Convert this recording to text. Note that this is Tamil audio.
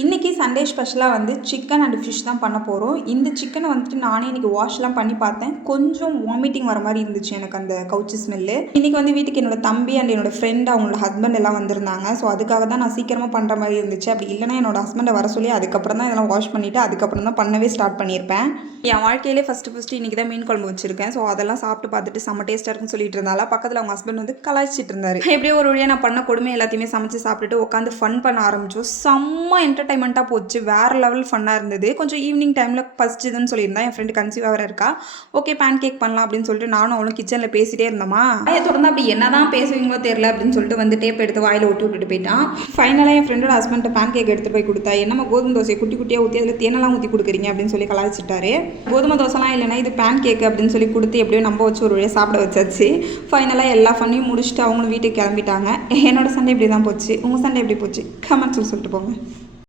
இன்றைக்கி சண்டே ஸ்பெஷலாக வந்து சிக்கன் அண்ட் ஃபிஷ் தான் பண்ண போகிறோம். இந்த சிக்கனை வந்துட்டு நானே இன்றைக்கி வாஷ்லாம் பண்ணி பார்த்தேன். கொஞ்சம் வாமிட்டிங் வர மாதிரி இருந்துச்சு எனக்கு அந்த கவுச்சி ஸ்மெல்லு. இன்றைக்கி வந்து வீட்டுக்கு என்னோட தம்பி அண்ட் என்னோடய ஃப்ரெண்ட் அவங்களோட ஹஸ்பண்ட் எல்லாம் வந்திருந்தாங்க. ஸோ அதுக்காக தான் நான் சீக்கிரமாக பண்ணுற மாதிரி இருந்துச்சு. அப்படி இல்லைனா என்னோட ஹஸ்பண்டை வர சொல்லி அதுக்கப்புறம் தான் இதெல்லாம் வாஷ் பண்ணிவிட்டு அதுக்கப்புறம் தான் பண்ணவே ஸ்டார்ட் பண்ணியிருப்பேன். என் வாழ்க்கையிலே ஃபஸ்ட்டு இன்றைக்கி தான் மீன் குழம்பு வச்சுருக்கேன். ஸோ அதெல்லாம் சாப்பிட்டு பார்த்துட்டு செம்ம டேஸ்ட்டாக இருக்குன்னு சொல்லிட்டு இருந்தால பக்கத்தில் அவங்க ஹஸ்பண்ட் வந்து கலாய்ச்சிட்டு இருந்தார். எப்படியோ ஒரு வழியாக நான் பண்ண கொடுமை எல்லாத்தையுமே சமைச்சு சாப்பிட்டுட்டு உட்காந்து ஃபன் பண்ண ஆரம்பிச்சோம். செம்ம என்டர்டைன்மெண்ட்டாக போச்சு. வேறு லெவல் ஃபன்னாக இருந்தது. கொஞ்சம் ஈவினிங் டைமில் பசிச்சுதுன்னு சொல்லியிருந்தேன். என் ஃப்ரெண்டு கன்சீவ் ஆகிற இருக்கா. ஓகே பேன் கேக் பண்ணலாம் அப்படின்னு சொல்லிட்டு நானும் அவளும் கிச்சனில் பேசிகிட்டே இருந்தோமா. அதை தொடர்ந்து அப்படி என்ன தான் பேசுவீங்களோ தெரியல அப்படின்னு சொல்லிட்டு வந்து டேப் எடுத்து வாயில் ஒட்டி விட்டுட்டு போயிட்டான். ஃபைனலாக என் ஃப்ரெண்டோட ஹஸ்பண்ட்டை பேன் கேக் எடுத்துகிட்டு போய் கொடுத்தா. என்னம்மா கோதுமை தோசையை குட்டி குட்டியாக ஊற்றி அதில் தேனெல்லாம் ஊற்றி கொடுக்குறீங்க அப்படின்னு சொல்லி கலாய்ச்சிட்டாரு. கோதுமை தோசைலாம் இல்லைனா இது பேன் கேக்கு அப்படின்னு சொல்லி கொடுத்து எப்படியோ நம்ப வச்சு ஒரு வழியாக சாப்பிட வச்சாச்சு. ஃபைனலாக எல்லா ஃபன்னையும் முடிச்சுட்டு அவங்களும் வீட்டுக்கு கிளம்பிட்டாங்க. என்னோட சண்டே இப்படி தான் போச்சு. உங்கள் சண்டே எப்படி போச்சு கமெண்ட்ஸில் சொல்லிட்டு போங்க.